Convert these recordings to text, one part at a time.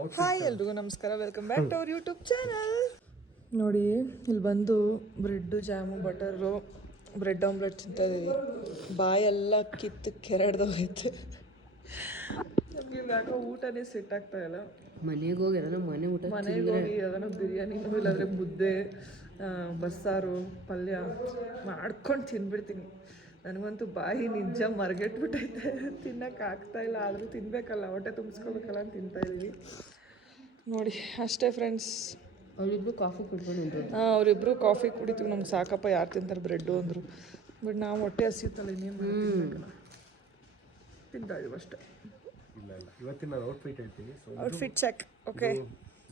Hi ಎಲ್ರಿಗೂ ನಮಸ್ಕಾರ, welcome back to our YouTube channel. ನೋಡಿ ಇಲ್ಲಿ ಬಂದು bread jam butter bread omelette ತಿಂತಾ ಇದೀವಿ. ಬಾಯೆಲ್ಲ ಕಿತ್ತು ಕೆರಡ್ದೋಗೈತೆ. ನಮ್ಗೆ ಯಾಕೋ ಊಟನೇ ಸೆಟ್ ಆಗ್ತಾ ಇಲ್ಲ. ಮನೆಗೆ ಹೋಗಿ ಅದನ್ನು ಬಿರಿಯಾನಿನೂ ಇಲ್ಲಾಂದರೆ ಮುದ್ದೆ ಬಸ್ಸಾರು ಪಲ್ಯ ಮಾಡ್ಕೊಂಡು ತಿನ್ಬಿಡ್ತೀನಿ. ನನಗಂತೂ ಬಾಯಿ ನಿಜ ಮರಗೆಟ್ಬಿಟ್ಟೈತೆ, ತಿನ್ನಕ್ಕೆ ಆಗ್ತಾ ಇಲ್ಲ. ಆದರೂ ತಿನ್ನಬೇಕಲ್ಲ, ಹೊಟ್ಟೆ ತುಂಬಿಸ್ಕೋಬೇಕಲ್ಲ ಅಂತ ತಿಂತಾಯಿದ್ದೀವಿ. ನೋಡಿ ಅಷ್ಟೇ ಫ್ರೆಂಡ್ಸ್. ಅವರಿಬ್ರು ಕಾಫಿ ಕುಡ್ಕೊಂಡು ಅವರಿಬ್ರು ಕಾಫಿ ಕುಡಿತೀವಿ. ನಮ್ಗೆ ಸಾಕಪ್ಪ, ಯಾರು ತಿಂತಾರೆ ಬ್ರೆಡ್ಡು ಅಂದರು. ಬಟ್ ನಾವು ಹೊಟ್ಟೆ ಹಸಿಯುತ್ತಲ್ಲ, ಇನ್ನೇನು ತಿನ್ಬೇಕಲ್ಲ, ತಿಂತಾ ಇದೀವಿ ಅಷ್ಟೇ. ಇಲ್ಲ ಇವತ್ತಿನ ನಾನು ಔಟ್ಫಿಟ್ ಹೇಳ್ತೀನಿ. Outfit check. Okay,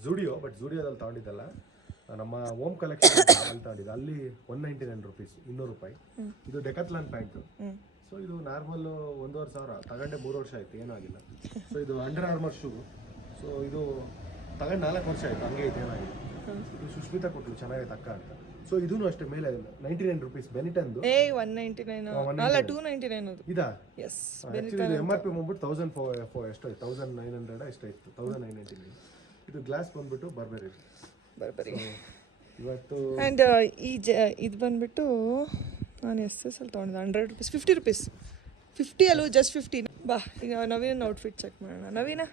Zudio, but ಝೂಡಿಯೋದಲ್ಲಿ ತಗೊಂಡಿದ್ದಲ್ಲ, ನಮ್ಮ ಹೋಮ್ ಕಲೆಕ್ಷನ್ ಅಲ್ಲಿ ತಗೊಂಡಿದ್ದು. ಅಲ್ಲಿ 199 ರೂಪೀಸ್, 200 ರೂಪಾಯಿ. ಇದು ಡೆಕತ್ಲಾನ್ ಪ್ಯಾಂಟು. ಸೊ ಇದು ನಾರ್ಮಲ್ 1,500 ತಗೊಂಡೆ 3 ವರ್ಷ ಆಯ್ತು, ಏನೂ ಆಗಿಲ್ಲ. ಸೊ ಇದು ಅಂಡರ್ ಆರ್ಮರ್ ಶೂ. ಸೊ ಇದು ತಗೊಂಡು 4 ವರ್ಷ ಆಯ್ತು, ಹಂಗೆ ಐತೆ, ಏನಾಗಿದೆ. ಇದು ಸುಷ್ಮಿತಾ ಕೊಟ್ಟರು, ಚೆನ್ನಾಗೈತೆ ಅಕ್ಕ ಅಂತ. ಸೊ ಇದೂ ಅಷ್ಟೇ, ಮೇಲೆ 99 ರೂಪೀಸ್ ಬೆನಿಟನ್ದು. 199 ಅಲ್ಲ 299 ಅದು. ಇದಾ? ಎಸ್. ಆಕ್ಚುಲಿ MRP ಬಂದ್ಬಿಟ್ಟು 1004 ಎಷ್ಟು 1900 ಎಷ್ಟಾಯ್ತು, 1999. ಇದು ಗ್ಲಾಸ್ ಬಂದ್ಬಿಟ್ಟು ಬರ್ಬರಿ. ಇವತ್ತು ಆ್ಯಂಡ್ ಇದು ಬಂದ್ಬಿಟ್ಟು ನಾನು ಎಷ್ಟಲ್ಲಿ ತೊಗೊಂಡಿದ್ದೆ, 100 ರೂಪೀಸ್, 50 ರೂಪೀಸ್, 50 ಅಲ್ಲೂ ಜಸ್ಟ್ 50. ಬಾ ಈಗ ನವೀನ ಔಟ್ಫಿಟ್ ಚೆಕ್ ಮಾಡೋಣ. ನವೀನ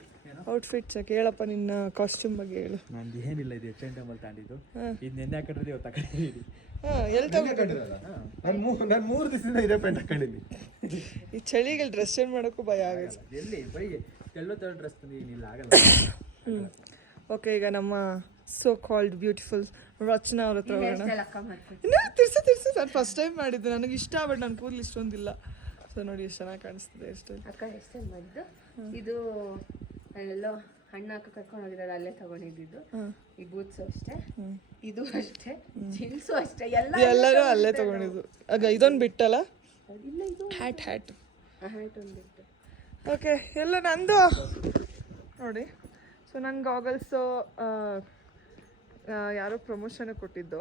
ಔಟ್ಫಿಟ್ ಚೆಕ್ ಹೇಳಪ್ಪ, ನಿನ್ನ ಕಾಸ್ಟ್ಯೂಮ್ ಬಗ್ಗೆ ಹೇಳು. ನಂದು ಏನಿಲ್ಲ, ಇದು ಎಕ್ಸ್ಚೇಂಜ್ ಟೈಮಲ್ಲಿ ತಗೊಂಡಿದ್ದು. ಇದು ನೆನ್ನೆ ಹಾಕಿದ್ರೆ ಇವತ್ತು ಹಾಕೊಂಡಿದ್ದೀನಿ. ಎಲ್ಲಿ ತಗೊಂಡಿರೋದು? ನಾನು 3 ದಿವಸದಿಂದ ಇದೇ ಪ್ಯಾಂಟ್ ಹಾಕೊಂಡಿದ್ದೀನಿ. ಈ ಚಳಿಗೆ ಡ್ರೆಸ್ ಚೇಂಜ್ ಮಾಡೋಕ್ಕೂ ಭಯ ಆಗುತ್ತೆ. ಎಲ್ಲಿ ಬರೀ ಎಲ್ಲೋ ಥರ ಡ್ರೆಸ್ ತಂದಿದ್ದೀನಿ, ಆಗಲ್ಲ. ಓಕೆ, ಈಗ ನಮ್ಮ ಸೋ ಕಾಲ್ಡ್ ಬ್ಯೂಟಿಫುಲ್ ರಚನಾ ಅವ್ರ ಹತ್ರ ಹೋಗೋಣ. ಇನ್ನು ತಿರ್ಸು ನಾನು ಫಸ್ಟ್ ಟೈಮ್ ಮಾಡಿದ್ದು, ನನಗೆ ಇಷ್ಟ. ಬಟ್ ನನ್ನ ಕೂದಲು ಇಷ್ಟೊಂದಿಲ್ಲ. ಸೊ ನೋಡಿ ಎಷ್ಟು ಚೆನ್ನಾಗಿ ಕಾಣಿಸ್ತದೆ. ಎಷ್ಟು ಅಕ್ಕ ಎಷ್ಟು ಮಾಡಿದ್ದು. ಇದು ಅಲ್ಲೆಲ್ಲೋ ಹಣ್ಣು ಹಾಕಿ ಕರ್ಕೊಂಡು ಹೋಗಿದ್ದಾರೆ, ಅಲ್ಲೇ ತಗೊಂಡಿದ್ದು. ಈ ಬೂಟ್ಸು ಅಷ್ಟೇ, ಇದು ಅಷ್ಟೇ, ಜೀನ್ಸು ಅಷ್ಟೇ, ಎಲ್ಲರೂ ಅಲ್ಲೇ ತಗೊಂಡಿದ್ದು. ಆಗ ಇದೊಂದು ಬಿಟ್ಟಲ್ಲ, ಇಲ್ಲ ಇದು ಹ್ಯಾಟ್ ಹ್ಯಾಟ್ ಒಂದು ಬಿಟ್ಟು. ಓಕೆ, ಎಲ್ಲ ನಂದು ನೋಡಿ. ಸೊ ನನ್ನ ಗಾಗಲ್ಸು ಯಾರೋ ಪ್ರಮೋಷನ್ ಕೊಟ್ಟಿದ್ದು.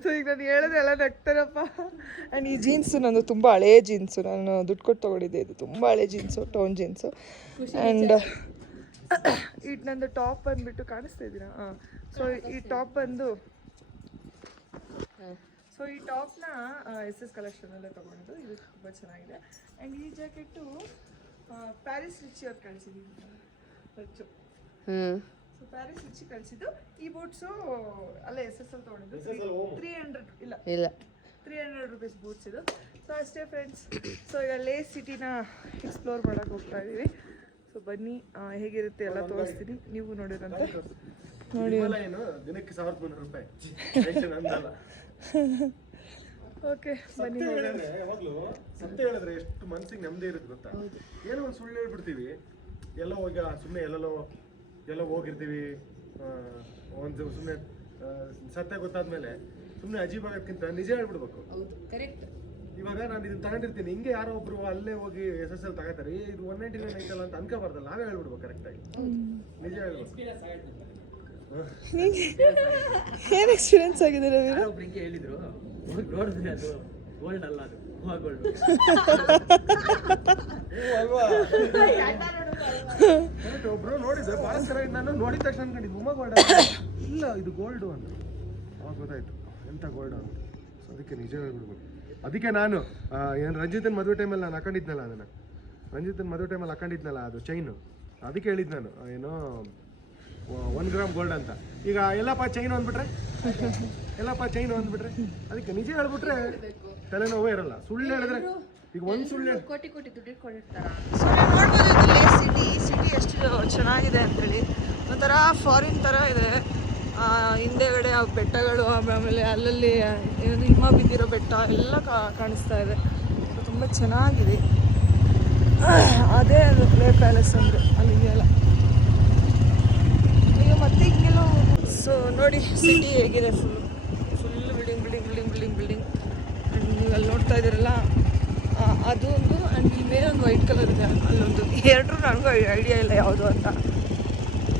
ಸೊ ಈಗ ನಾನು ಹೇಳಿದ್ರೆ ಎಲ್ಲ ನಗ್ತಾರಪ್ಪ. ಆ್ಯಂಡ್ ಈ ಜೀನ್ಸು ನಂದು ತುಂಬ ಹಳೇ ಜೀನ್ಸು, ನಾನು ದುಡ್ಡು ಕೊಟ್ಟು ತೊಗೊಂಡಿದ್ದೆ. ಇದು ತುಂಬ ಹಳೆ ಜೀನ್ಸು, ಟೋನ್ ಜೀನ್ಸು. ಆ್ಯಂಡ್ ಇದು ನಂದು ಟಾಪ್ ಬಂದುಬಿಟ್ಟು ಕಾಣಿಸ್ತಾ ಇದ್ದೀರಾ? ಸೊ ಈ ಟಾಪ್ ಬಂದು, ಸೊ ಈ ಟಾಪ್ನ SS ಕಲೆಕ್ಷನಲ್ಲೇ ತೊಗೊಂಡಿದ್ದು. ಇದು ತುಂಬ ಚೆನ್ನಾಗಿದೆ. ಆ್ಯಂಡ್ ಈ ಜಾಕೆಟು ಪ್ಯಾರಿಸ್ ರಿಚಿ ಅವ್ರು ಕಳಿಸಿದ್ದೀನಿ. ಸೊ ಪ್ಯಾರಿಸ್ ರಿಚಿ ಕಳಿಸಿದ್ದು. ಈ ಬೂಟ್ಸು ಅಲ್ಲೇ SS ಅಲ್ಲಿ ತೊಗೊಂಡಿದ್ದು. 300 ಇಲ್ಲ 300 ರೂಪೀಸ್ ಬೂಟ್ಸ್ ಇದು. ಸೊ ಅಷ್ಟೇ ಫ್ರೆಂಡ್ಸ್. ಸೊ ಈಗ ಲೇ ಸಿಟಿನ ಎಕ್ಸ್ಪ್ಲೋರ್ ಮಾಡೋಕೆ ಹೋಗ್ತಾ ಇದ್ದೀವಿ. ಸೊ ಬನ್ನಿ, ಹೇಗಿರುತ್ತೆ ಎಲ್ಲ ತೋರಿಸ್ತೀನಿ, ನೀವು ನೋಡಿರಂತೆ. ನೋಡಿ ದಿನಕ್ಕೆ 1,300 ರೂಪಾಯಿ. ಓಕೆ ಬನ್ನಿ. ಯಾವಾಗಲೂ ಸತ್ಯ ಹೇಳಿದ್ರೆ ಎಷ್ಟು ಮನ್ಸಿಗೆ ನೆಮ್ಮದಿ ಇರುತ್ತೆ ಗೊತ್ತಾ? ಏನೋ ಒಂದು ಸುಳ್ಳು ಹೇಳ್ಬಿಡ್ತೀವಿ, ಎಲ್ಲ ಹೋಗಿ ಸುಮ್ಮನೆ ಎಲ್ಲೋ ಹೋಗಿರ್ತೀವಿ. ಒಂದು ಸುಮ್ಮನೆ ಸತ್ಯ ಗೊತ್ತಾದ್ಮೇಲೆ ಸುಮ್ಮನೆ ಅಜೀಬ್ ಆಗೋದಕ್ಕಿಂತ ನಿಜ ಹೇಳ್ಬಿಡ್ಬೇಕು. ಇವಾಗ ನಾನು ಇದನ್ನ ತಗೊಂಡಿರ್ತೀನಿ, ಹಿಂಗೆ ಯಾರೋ ಒಬ್ರು ಅಲ್ಲೇ ಹೋಗಿ SSL ತಗೋತಾರೆ, ಇದು 199 ಐತಲ್ಲ ಅಂತ ಅನ್ಕೋಬಾರ್ದಲ್ಲ, ನಾವೇ ಹೇಳ್ಬಿಡ್ಬೇಕು ಕರೆಕ್ಟಾಗಿ, ನಿಜ ಹೇಳ್ಬೇಕು. ಏನು ಎಕ್ಸ್ಪೀರಿಯನ್ಸ್ ಆಗಿದೆ ರವಿ? ಒಬ್ರಿಗೆ ಹೇಳಿದ್ರು, ನೋಡಿದ್ರೆ ಅದು ಗೋಲ್ಡ್ ಅಲ್ಲ, ಅದು ಗೋಲ್ಡ್. ಒಬ್ರು ನೋಡಿದ್ರೆ ಭಾಸ್ಕರ, ನಾನು ನೋಡಿದ ತಕ್ಷಣ ಅನ್ಕೊಂಡಿದ್ದು ಉಮಾ ಗೋಲ್ಡ್ ಇಲ್ಲ, ಇದು ಗೋಲ್ಡು ಅಂತ. ಅವಾಗ ಗೊತ್ತಾಯ್ತು ಎಂಥ ಗೋಲ್ಡ್ ಅಂತ. ಸೊ ಅದಕ್ಕೆ ನಿಜ ಹೇಳ್ಬಿಡ್ಬೇಕು. ಅದಕ್ಕೆ ನಾನು ಏನು ರಂಜಿತನ ಮದುವೆ ಟೈಮಲ್ಲಿ ನಾನು ಹಾಕೊಂಡಿದ್ನಲ್ಲ, ಅದು ಚೈನು, ಅದಕ್ಕೆ ಹೇಳಿದ್ದು ನಾನು ಏನೋ 1 ಗ್ರಾಮ್ ಗೋಲ್ಡ್ ಅಂತ. ಈಗ ಎಲ್ಲಪ್ಪ ಚೈನು ಅಂದ್ಬಿಟ್ರೆ ಅದಕ್ಕೆ ನಿಜ ಹೇಳ್ಬಿಟ್ರೆ ತಲೆನೋವೇ ಇರಲ್ಲ. ಸುಳ್ಳು ಹೇಳಿದ್ರೆ ಈಗ ಒಂದು ಸುಳ್ಳು ಕೋಟಿ ದುಡ್ಡು ಇಟ್ಕೊಂಡಿರ್ತಾರ. ಸೊ ನೀವು ನೋಡ್ಬೋದು ಇಲ್ಲಿ ಸಿಟಿ ಎಷ್ಟು ಚೆನ್ನಾಗಿದೆ ಅಂತೇಳಿ. ಒಂಥರ ಫಾರಿನ್ ಥರ ಇದೆ. ಹಿಂದೆಗಡೆ ಆ ಬೆಟ್ಟಗಳು, ಆಮೇಲೆ ಅಲ್ಲಲ್ಲಿ ಏನು ಹಿಮ ಬಿದ್ದಿರೋ ಬೆಟ್ಟ ಎಲ್ಲ ಕಾಣಿಸ್ತಾ ಇದೆ. ಸೊ ತುಂಬ ಚೆನ್ನಾಗಿದೆ. ಅದೇ ಅದು ಲೇ ಪ್ಯಾಲೇಸ್ ಅಂದರೆ ಅಲ್ಲಿಗೆಲ್ಲ. ಈಗ ಮತ್ತೆ ಹಿಂಗೆಲ್ಲ. ಸೊ ನೋಡಿ ಸಿಟಿ ಹೇಗಿದೆ, ಫುಲ್ ಬಿಲ್ಡಿಂಗ್. ನೀವು ಅಲ್ಲಿ ನೋಡ್ತಾ ಇದ್ದೀರಲ್ಲ, ಅದು ಒಂದು. ಆ್ಯಂಡ್ ಇಲ್ಲಿ ಮೇಲೆ ಒಂದು ವೈಟ್ ಕಲರ್ ಇದೆ, ಅಲ್ಲೊಂದು. ಎರಡರೂ ನನಗೂ ಐಡಿಯಾ ಇಲ್ಲ ಯಾವುದು ಅಂತ.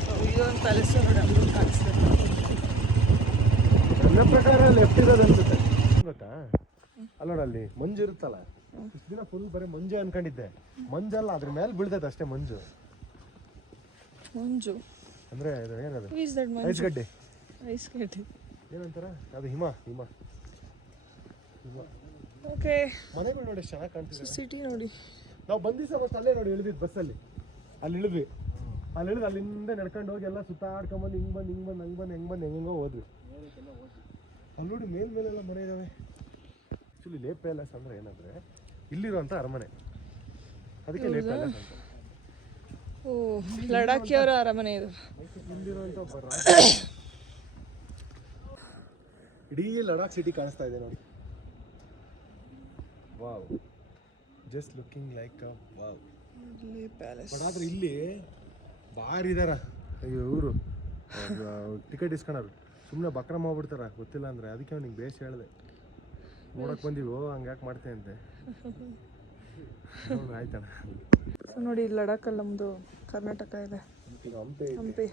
ಸೊ ಇದೊಂದು ಪ್ಯಾಲೇಸ್ ನೋಡಿ, ಅಲ್ಲೊಂದು ಕಾಣಿಸ್ತದೆ. ನನ್ನ ಪ್ರಕಾರ ಲೆಫ್ಟ್ ಇರೋದು ಅನ್ಸುತ್ತೆ ಗೊತ್ತಾ? ಅಲ್ಲೋಡಲ್ಲಿ ಮಂಜು ಇರುತ್ತಲ್ಲ, ಇಷ್ಟು ದಿನ ಫುಲ್ ಬರೀ ಮಂಜು ಅನ್ಕೊಂಡಿದ್ದೆ. ಮಂಜಲ್ಲ, ಅದ್ರ ಮೇಲೆ ಬೀಳ್ತೈತೆ ಅಷ್ಟೇ ಮಂಜು. ಮಂಜು ಅಂದರೆ ಇದು ಏನದು ಈಸ್ ದಟ್ ಮಂಜು ಐಸ್ಗಡ್ಡೆ ಐಸ್ ಗಡ್ಡೆ ಏನಂತಾರ ಅದು ಹಿಮ ಹಿಮ ಹಿಮ ಓಕೆ ಮನೆಗಳು ನೋಡಿ ಎಷ್ಟು ಚೆನ್ನಾಗಿ ಕಾಣ್ತಿದೆ. ಸಿಟಿ ನೋಡಿ. ನಾವು ಬಂದಿದ್ದ ಫಸ್ಟ್ ಅಲ್ಲೇ ನೋಡಿ ಇಳಿದಿದ್ದು ಬಸ್ಸಲ್ಲಿ, ಅಲ್ಲಿ ಇಳಿದ್ವಿ, ಅಲ್ಲಿ ಇಳಿದು ಅಲ್ಲಿಂದ ನಡ್ಕೊಂಡು ಹೋಗಿ ಎಲ್ಲ ಸುತ್ತಾಡ್ಕೊಂಬಂದು ಹಿಂಗೆ ಬಂದು ಹೆಂಗೋ ಹೋದ್ವಿ. ಅಲ್ಲಿ ನೋಡಿ ಮೇಲೆಲ್ಲ ಮನೆ ಇದ್ದಾವೆ. ಆ್ಯಕ್ಚುಲಿ ಲೇ ಪ್ಯಾಲೇಸ್ ಅಂದರೆ ಏನಂದರೆ ಇಲ್ಲಿರುವಂಥ ಅರಮನೆ, ಅದಕ್ಕೆ ಲೇ ಪ್ಯಾಲೇಸ್ ಅಂತ. ಓ ಲಡಾಖಿಯವರ ಅರಮನೆ ಇದು. ಇಲ್ಲಿರುವಂಥ ಇಡೀ ಲಡಾಖ್ ಸಿಟಿ ಕಾಣಿಸ್ತಾ ಇದೆ ನೋಡಿ. Wow, just looking like a wow ಲೇ ಪ್ಯಾಲೇಸ್. ಬಟ್ ಆದ್ರೆ ಇಲ್ಲಿ ಭಾರಿ ಇದಾರ ಇವರು ಟಿಕೆಟ್ ಇಸ್ಕೊಳೋರು, ಸುಮ್ಮನೆ ಬಕ್ರ ಮಾಡ್ಬಿಡ್ತಾರ ಗೊತ್ತಿಲ್ಲ ಅಂದರೆ. ಅದಕ್ಕೆ ಅವ್ನಿಗೆ ಬೇಸ್ ಹೇಳಿದೆ, ನೋಡಕ್ಕೆ ಬಂದೀವೋ ಹಂಗೆ ಯಾಕೆ ಮಾಡ್ತೇನೆ ಅಂತೆ. ಆಯ್ತಣ್ಣ. ಸೊ ನೋಡಿ ಲಡಾಖಲ್ಲಿ ನಮ್ಮದು ಕರ್ನಾಟಕ ಇದೆ, ಹಂಪಿ. ಹಂಪಿ.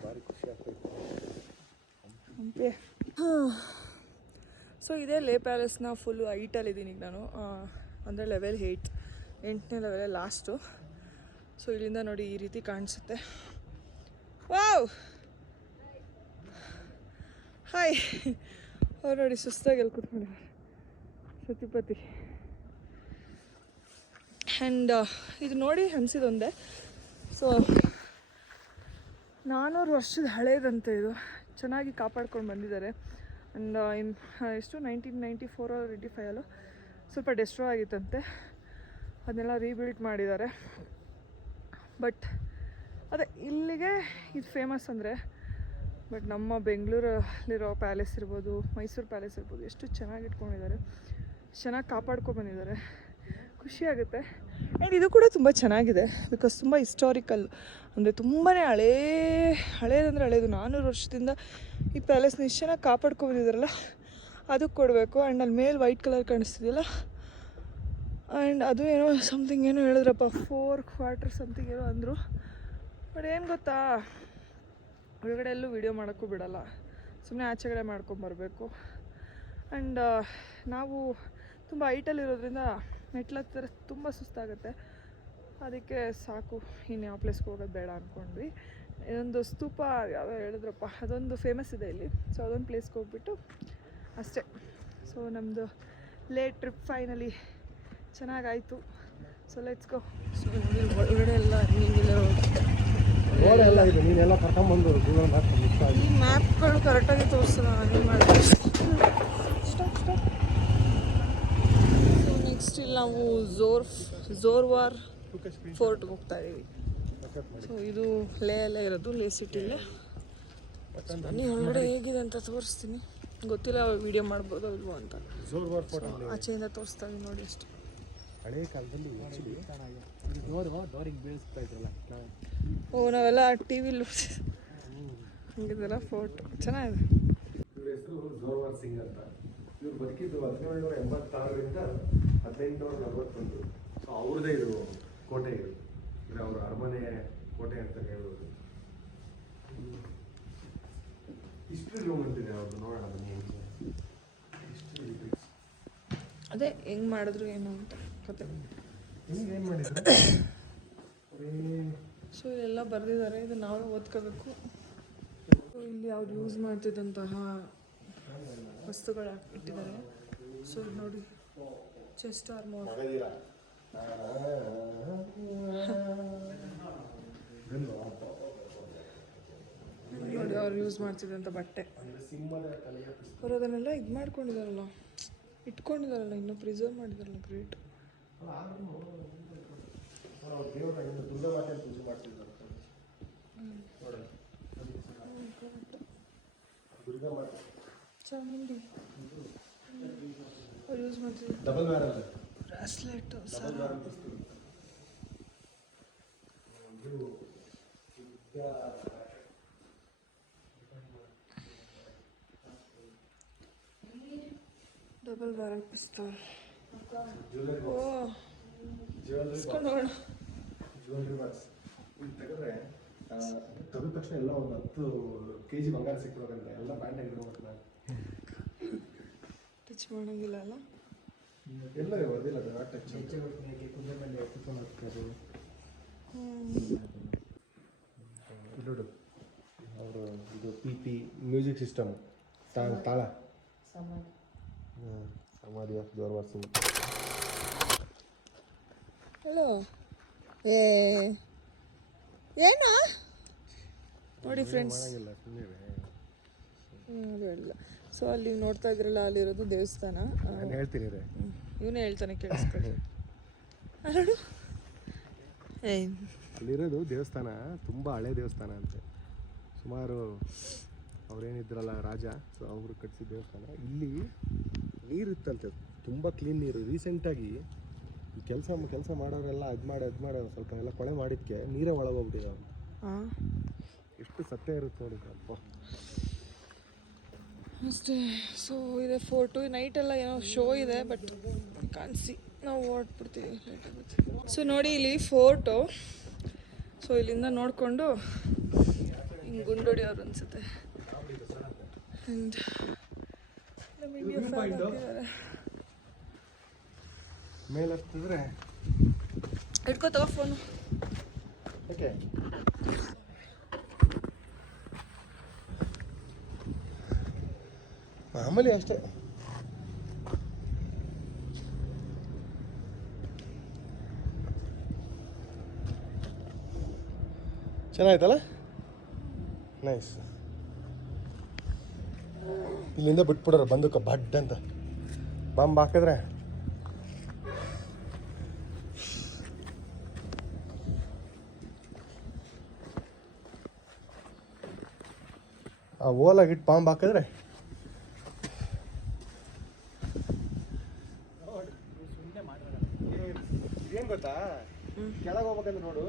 ಸೊ ಇದೇ ಲೇ ಪ್ಯಾಲೇಸ್ನ ಫುಲ್ಲು ಹೈಟಲ್ಲಿದ್ದೀನಿ ಈಗ ನಾನು, ಅಂದರೆ ಲೆವೆಲ್ 8ನೇ ಲೆವೆಲೇ ಲಾಸ್ಟು. ಸೊ ಇಲ್ಲಿಂದ ನೋಡಿ ಈ ರೀತಿ ಕಾಣಿಸುತ್ತೆ. Wow, hi. ಅವ್ರು ನೋಡಿ ಸುಸ್ತಾಗಿ ಎಲ್ಲಿ ಕೂತ್ಕೊಂಡಿದ್ದಾರೆ ಸತಿಪತಿ. ಆ್ಯಂಡ್ ಇದು ನೋಡಿ ಅನಿಸಿದೊಂದೇ, ಸೊ 400 ವರ್ಷದ ಹಳೇದಂತೆ ಇದು, ಚೆನ್ನಾಗಿ ಕಾಪಾಡ್ಕೊಂಡು ಬಂದಿದ್ದಾರೆ. ಆ್ಯಂಡ್ ಎಷ್ಟು 1994 85 ಸ್ವಲ್ಪ ಡೆಸ್ಟ್ರಾಯ್ ಆಗಿತ್ತಂತೆ, ಅದನ್ನೆಲ್ಲ ರೀಬಿಲ್ಡ್ ಮಾಡಿದ್ದಾರೆ. ಬಟ್ ಅದೇ ಇಲ್ಲಿಗೆ ಇದು ಫೇಮಸ್ ಅಂದರೆ, ಬಟ್ ನಮ್ಮ ಬೆಂಗಳೂರಲ್ಲಿರೋ ಪ್ಯಾಲೇಸ್ ಇರ್ಬೋದು, ಮೈಸೂರು ಪ್ಯಾಲೇಸ್ ಇರ್ಬೋದು, ಎಷ್ಟು ಚೆನ್ನಾಗಿ ಇಟ್ಕೊಂಡಿದ್ದಾರೆ, ಚೆನ್ನಾಗಿ ಕಾಪಾಡ್ಕೊಂಡು ಬಂದಿದ್ದಾರೆ, ಖುಷಿಯಾಗುತ್ತೆ. ಆ್ಯಂಡ್ ಇದು ಕೂಡ ತುಂಬ ಚೆನ್ನಾಗಿದೆ, ಬಿಕಾಸ್ ತುಂಬ ಹಿಸ್ಟಾರಿಕಲ್, ಅಂದರೆ ತುಂಬಾ ಹಳೇದಂದರೆ ಹಳೇದು. 400 ವರ್ಷದಿಂದ ಈ ಪ್ಯಾಲೇಸ್ನ ಇಷ್ಟು ಚೆನ್ನಾಗಿ ಕಾಪಾಡ್ಕೊಂಡು ಬಂದಿದ್ದಾರಲ್ಲ, ಅದಕ್ಕೆ ಕೊಡಬೇಕು. ಆ್ಯಂಡ್ ಅಲ್ಲಿ ಮೇಲೆ ವೈಟ್ ಕಲರ್ ಕಾಣಿಸ್ತಿದೆಯಲ್ಲ, ಆ್ಯಂಡ್ ಅದು ಏನೋ ಸಮಥಿಂಗ್ ಏನೋ ಹೇಳಿದ್ರಪ್ಪ, 4 ಕ್ವಾರ್ಟರ್ ಸಮಥಿಂಗ್ ಏನೋ ಅಂದರು. ಬಟ್ ಏನು ಗೊತ್ತಾ, ಒಳಗಡೆ ಎಲ್ಲೂ ವೀಡಿಯೋ ಮಾಡೋಕ್ಕೂ ಬಿಡೋಲ್ಲ, ಸುಮ್ಮನೆ ಆಚೆಗಡೆ ಮಾಡ್ಕೊಂಬರ್ಬೇಕು. ಆ್ಯಂಡ್ ನಾವು ತುಂಬ ಹೈಟಲ್ಲಿರೋದ್ರಿಂದ ಮೆಟ್ಲತ್ತರ ತುಂಬ ಸುಸ್ತಾಗುತ್ತೆ, ಅದಕ್ಕೆ ಸಾಕು ಇನ್ನು ಯಾವ ಪ್ಲೇಸ್ಗೆ ಹೋಗೋದು ಬೇಡ ಅಂದ್ಕೊಂಡ್ವಿ. ಇದೊಂದು ಸ್ತೂಪ ಯಾವ ಹೇಳಿದ್ರಪ್ಪ, ಅದೊಂದು ಫೇಮಸ್ ಇದೆ ಇಲ್ಲಿ. ಸೊ ಅದೊಂದು ಪ್ಲೇಸ್ಗೆ ಹೋಗ್ಬಿಟ್ಟು ಅಷ್ಟೇ. ಸೊ ನಮ್ಮದು ಲೇಟ್ ಟ್ರಿಪ್ ಫೈನಲಿ ಚೆನ್ನಾಗಾಯಿತು. So let's go. ಸೊ ಒಳಗಡೆ ಎಲ್ಲ ಈ ಮ್ಯಾಪ್ಗಳು ಕರೆಕ್ಟಾಗಿ ತೋರಿಸಲ್ಲ, ಏನು ಮಾಡಿದೆ. ಸೊ ನೆಕ್ಸ್ಟ್ ಇಲ್ಲಿ ನಾವು ಝೋರ್ವಾರ್ ಫೋರ್ಟ್ಗೆ ಹೋಗ್ತಾ ಇದ್ದೀವಿ. ಸೊ ಇದು ಲೇ ಅಲ್ಲೇ ಇರೋದು, ಲೇ ಸಿಟಿಲೇ. ಬನ್ನಿ ಒಳಗಡೆ ಹೇಗಿದೆ ಅಂತ ತೋರಿಸ್ತೀನಿ, ಗೊತ್ತಿಲ್ಲ ವೀಡಿಯೋ ಮಾಡ್ಬೋದು ಇಲ್ವೋ ಅಂತ. ಆಚೆಯಿಂದ ತೋರಿಸ್ತಾ ಇದ್ದೀನಿ ನೋಡಿ ಅಷ್ಟೇ. ಹಳೆ ಕಾಲದಲ್ಲಿ ಓ ನಾವೆಲ್ಲ ಟಿ ವಿಲಿ ಹಂಗಿದೆಲ್ಲ ಫೋಟೋ ಚೆನ್ನಾಗಿದೆ. ಇವ್ರ ಹೆಸರು ಝೋರ್ವಾರ್ ಸಿಂಗ್ ಅಂತ. ಇವ್ರು ಬದುಕಿದ್ದು 1786ರಿಂದ 1841. ಸೊ ಅವ್ರದ್ದೇ ಇದು ಕೋಟೆ, ಇದು ಅಂದರೆ ಅವ್ರ ಅರಮನೆ ಕೋಟೆ ಅಂತ ಹೇಳ್ಬೋದು. ಹಿಸ್ಟ್ರಿ ರೂಮ್ ಅಂತಿದೆ ಅವ್ರದ್ದು, ನೋಡೋಣ ಬನ್ನಿ. ಅದೇ ಹೆಂಗೆ ಮಾಡಿದ್ರು ಏನು ಅಂತ ಕತೆ. ಏನು ಮಾಡಿದ್ರು? ಸೊ ಇಲ್ಲೆಲ್ಲ ಬರೆದಿದ್ದಾರೆ, ಇದು ನಾವೇ ಓದ್ಕೋಬೇಕು. ಇಲ್ಲಿ ಅವ್ರು ಯೂಸ್ ಮಾಡ್ತಿದ್ದಂತಹ ವಸ್ತುಗಳು ಇಟ್ಟಿದ್ದಾರೆ. ಸೊ ನೋಡಿ, ಚೆಸ್ಟ್ ಆರ್ಮೋರ್ ನೋಡಿ, ಅವ್ರು ಯೂಸ್ ಮಾಡ್ತಿದ್ದಂಥ ಬಟ್ಟೆ. ಅವ್ರು ಅದನ್ನೆಲ್ಲ ಇದು ಮಾಡ್ಕೊಂಡಿದಾರಲ್ಲ, ಇಟ್ಕೊಂಡಿದಾರಲ್ಲ, ಇನ್ನೂ ಪ್ರಿಸರ್ವ್ ಮಾಡಿದಾರಲ್ಲ, ಗ್ರೇಟ್. ಚಾಮುಂಡಿ ಅವ್ರು ಯೂಸ್ ಮಾಡ್ತಿದ್ರು. ಬ್ರಾಸ್ಲೆಟ್ ಡಬಲ್ ಬ್ಯಾರಲ್ ಪಿಸ್ತೂಲ್. ಓ ಇಸ್ಕೊಂಡು ಹೋಗೋಣ. ಜ್ಯುವೆಲ್ರಿ ಬಾಕ್ಸ್ ತೆಗೆದ್ರೆ ತೆಗೆದ ತಕ್ಷಣ ಎಲ್ಲ ಒಂದು 10 kg ಬಂಗಾರ ಸಿಕ್ಕಿರೋದಂತೆ. ಎಲ್ಲ ಬ್ಯಾಂಡಾಗಿ ಇಡ್ಬೇಕು ನಾನು, ಟಚ್ ಮಾಡೋಂಗಿಲ್ಲ ಅಲ್ಲ. ಎಲ್ಲ ಬರ್ದಿಲ್ಲ ಅದು ಟಚ್. ನೋಡು ಅವರು ಇದು PP ಮ್ಯೂಸಿಕ್ ಸಿಸ್ಟಮ್ ತಾಳ ಸಮಾಧಿ ಆಫ್ ಜೋರ್ವರ್ ಸಿಂಗ್. ಹಲೋ ಏನಾ ನೋಡಿ ಫ್ರೆಂಡ್ಸ್, ಇಲ್ಲ. ಸೊ ಅಲ್ಲಿ ನೋಡ್ತಾ ಇದ್ರಲ್ಲ, ಅಲ್ಲಿರೋದು ದೇವಸ್ಥಾನ. ನಾನು ಹೇಳ್ತೀನಿ ರೀ, ಇವನೇ ಹೇಳ್ತಾನೆ, ಕೇಳಿಸ್ಕೊಳ್ಳಿ. ನೋಡು ಅಲ್ಲಿರೋದು ದೇವಸ್ಥಾನ, ತುಂಬ ಹಳೆ ದೇವಸ್ಥಾನ ಅಂತೆ. ಸುಮಾರು ಅವ್ರೇನಿದ್ರಲ್ಲ ರಾಜ, ಸೊ ಅವರು ಕಟ್ಟಿಸಿದ ದೇವಸ್ಥಾನ. ಇಲ್ಲಿ ನೀರಿತ್ತಂತೆ, ತುಂಬ ಕ್ಲೀನ್ ನೀರು. ರೀಸೆಂಟಾಗಿ ಈ ಕೆಲಸ ಮಾಡೋರೆಲ್ಲ ಅದು ಮಾಡಿ ಸ್ವಲ್ಪ ಎಲ್ಲ ಕೊಳೆ ಮಾಡಿದ್ಕೆ ನೀರೇ ಒಳಗೋಗ್ಬಿಟ್ಟಿದೆ. ಎಷ್ಟು ಸತ್ಯ ಇರುತ್ತೆ ನೋಡಿ ಅಪ್ಪ. ಅಷ್ಟೇ. ಸೊ ಇದೆ ಫೋರ್ಟು. ನೈಟೆಲ್ಲ ಏನೋ ಶೋ ಇದೆ, ಬಟ್ ಕಾಣಿಸಿ ನಾವು ಓಡ್ಬಿಡ್ತೀವಿ ಲೇಟಾಗುತ್ತೆ. ಸೊ ನೋಡಿ ಇಲ್ಲಿ ಫೋರ್ಟು. ಸೊ ಇಲ್ಲಿಂದ ನೋಡಿಕೊಂಡು ಹಿಂಗೆ ಗುಂಡೊಡಿಯವ್ರು ಅನಿಸುತ್ತೆ. ಆ್ಯಂಡ್ ನಮ್ಮ ಇಂಡಿಯಾ ಫ್ಲಾಗ್ ಹಾಕಿದ್ದಾರೆ. ಮೇಲೆ ಹತ್ತಿದ್ರೆ ಇಟ್ಕೋ ತಗೋ ಫೋನು. ಓಕೆ, ಮಾಮೂಲಿ ಅಷ್ಟೇ. ಚೆನ್ನಾಯ್ತಲ್ಲ, ನೈಸ್. ಇಲ್ಲಿಂದ ಬಿಟ್ಬಿಡೋರು ಬಂದೂಕ ಬಡ್ ಅಂತ ಬಾಂಬ್ ಹಾಕಿದ್ರೆ ಆ ಓಲಾಗಿಟ್ಟು ಬಾಂಬ್ ಹಾಕಿದ್ರೆ ಏನು ಗೊತ್ತಾ, ಕೆಳಗೆ ಹೋಗ್ಬೇಕಂದ್ರೆ ನೋಡು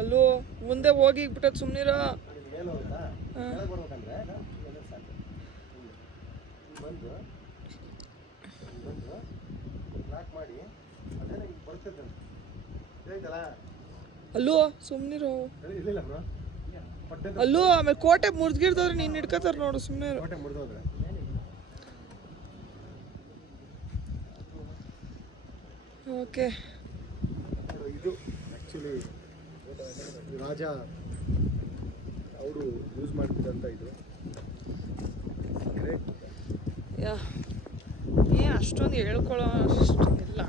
ಅಲ್ಲೂ ಮುಂದೆ ಹೋಗಿ ಬಿಟ್ಟದ್ ಸುಮ್ಮನಿರ. ಮೇಲೆ ಹೋಗುತ್ತಾ, ಕೆಳಗೆ ಬರ್ಬೇಕಂದ್ರೆ ಸಾಕು. ಬಂದು ಲಾಕ್ ಮಾಡಿ ಅದೇ ಹಿಂಗೆ ಬರ್ತದೆ ಆಯ್ತಲ್ಲ. ಅಲ್ಲೂ ಸುಮ್ಮನಿರು. ಇಲ್ಲ ಬ್ರೋ, ಅಲ್ಲೂ ಆಮೇಲೆ ಕೋಟೆ ಮುರಿದ್ಗಿರ್ದವ್ರೆ, ನೀನು ಹಿಡ್ಕೋತಾರ ನೋಡು. ಸುಮ್ಮನೆ ಕೋಟೆ ಮುರಿದೋದ್ರೆ ಓಕೆ. ಇದು ಆ್ಯಕ್ಚುಲಿ ರಾಜ ಅವರು ಯೂಸ್ ಮಾಡ್ತಿದ್ದಂಥ ಇದು. ಯಾ ಏನು ಅಷ್ಟೊಂದು ಹೇಳ್ಕೊಳ್ಳೋ ಅಷ್ಟೊಂದಿಲ್ಲ,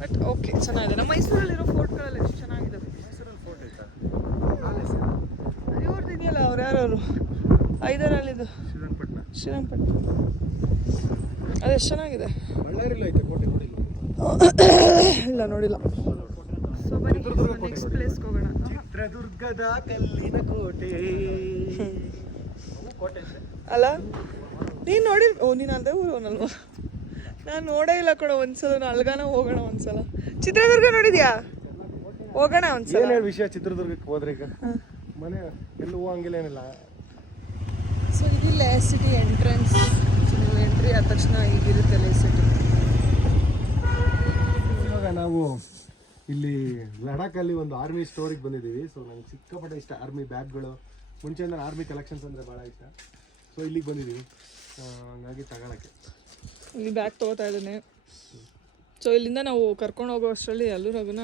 ಬಟ್ ಓಕೆ, ಚೆನ್ನಾಗಿದೆ. ನಮ್ಮ ಮೈಸೂರಲ್ಲಿರೋ ಫೋರ್ಟ್ಗಳೆಲ್ಲ ಎಷ್ಟು ಚೆನ್ನಾಗಿದ್ದಾವೆ. ಮೈಸೂರಲ್ಲಿ ಫೋರ್ಟ್ ಐತಾ? ಇವ್ರದ್ದು ಇದೆಯಲ್ಲ, ಅವ್ರು ಯಾರವರು ಐದರಲ್ಲಿದ್ದು ಶ್ರೀರಂಗಪಟ್ಟಣ. ಅದೆಷ್ಟು ಚೆನ್ನಾಗಿದೆ. ಬಳ್ಳಾರಿಲ್ಲ ಐತೆ ಕೋಟೆ, ನೋಡಿಲ್ಲ? ಇಲ್ಲ ನೋಡಿಲ್ಲ. ಸೊ ಬನ್ನಿ ನೆಕ್ಸ್ಟ್ ಪ್ಲೇಸ್ಗೆ ಹೋಗೋಣ. ಚಿತ್ರದುರ್ಗದ ಕಲ್ಲಿನ ಕೋಟೆ ಕೋಟೆ ಅಲ್ಲ, ನೀನು ನೋಡಿ. ನೀನು ಅದೇ ಊರವನಲ್ವ? ನಾನು ನೋಡೇ ಇಲ್ಲ ಕೊಡ ಒಂದ್ಸಲ. ಅಲ್ಗಾನ ಹೋಗೋಣ ಒಂದ್ಸಲ. ಚಿತ್ರದುರ್ಗ ನೋಡಿದ್ಯಾ? ಹೋಗೋಣ ಒಂದ್ಸಲ. ಏನೇನು ವಿಷಯ ಚಿತ್ರದುರ್ಗಕ್ಕೆ ಹೋದ್ರೆ ಈಗ ಮನೆ ಎಲ್ಲೂ ಹೋಗಂಗಿಲ್ಲ, ಏನಿಲ್ಲ. ಸೊ ಇದಿಲ್ಲ ಸಿಟಿ ಎಂಟ್ರೆನ್ಸ್. ನೀವು ಎಂಟ್ರಿ ಆದ ತಕ್ಷಣ ಹೀಗಿರುತ್ತೆ ಲೇ ಸಿಟಿ. ಇವಾಗ ನಾವು ಇಲ್ಲಿ ಲಡಾಖಲ್ಲಿ ಒಂದು ಆರ್ಮಿ ಸ್ಟೋರಿಗೆ ಬಂದಿದ್ದೀವಿ. ಸೊ ನಂಗೆ ಸಿಕ್ಕಾಪಟ್ಟೆ ಇಷ್ಟ ಆರ್ಮಿ ಬ್ಯಾಗ್ಗಳು. ಮುಂಚೆಯಿಂದ ಆರ್ಮಿ ಕಲೆಕ್ಷನ್ಸ್ ಅಂದರೆ ಭಾಳ ಇಷ್ಟ. ಸೊ ಇಲ್ಲಿಗೆ ಬಂದಿದ್ದೀವಿ, ಹಂಗಾಗಿ ತಗೊಳಕ್ಕೆ. ಇಲ್ಲಿ ಬ್ಯಾಗ್ ತೊಗೋತಾ ಇದ್ದಾನೆ. ಸೊ ಇಲ್ಲಿಂದ ನಾವು ಕರ್ಕೊಂಡು ಹೋಗೋ ಅಷ್ಟರಲ್ಲಿ ಎಲ್ಲೂ ರಘುನ